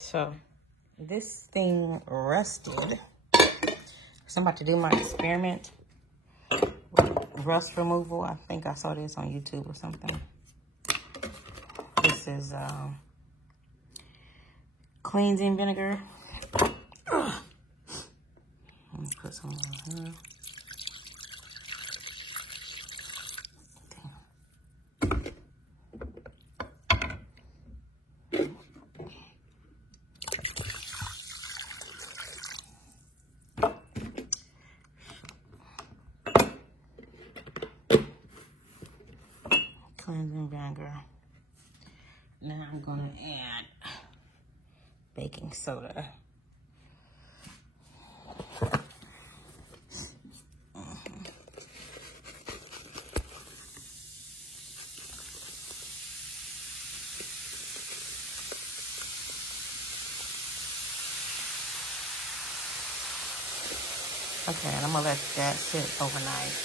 So this thing rusted. So I'm about to do my experiment with rust removal. I think I saw this on YouTube or something. This is cleansing vinegar. Let me put some on here. Cleansing vinegar. Now I'm gonna add baking soda. Okay, and I'm gonna let that sit overnight.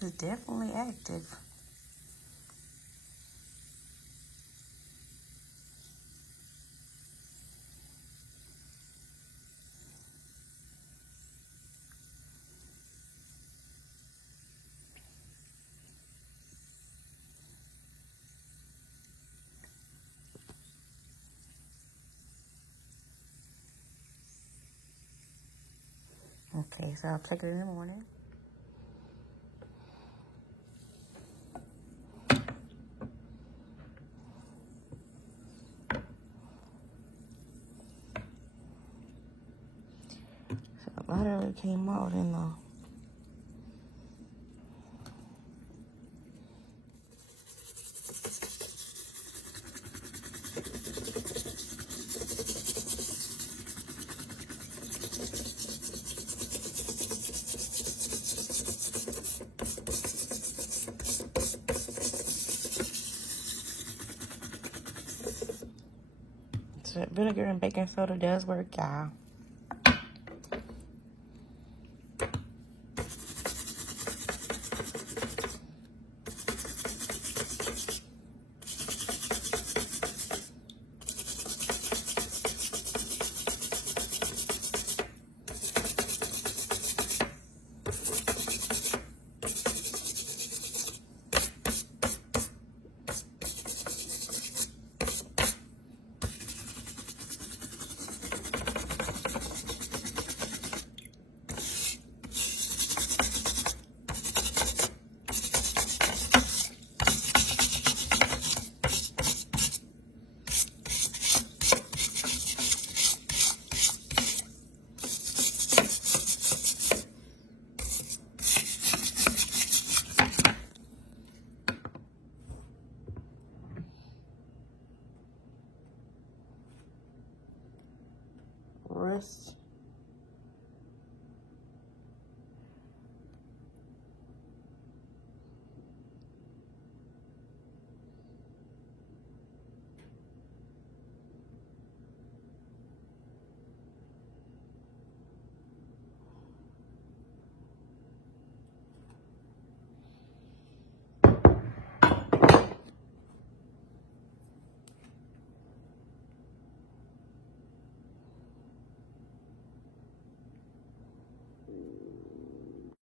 It's definitely active. Okay, so I'll check it in the morning. So a lot of it came out in the vinegar and baking soda does work, y'all. Rust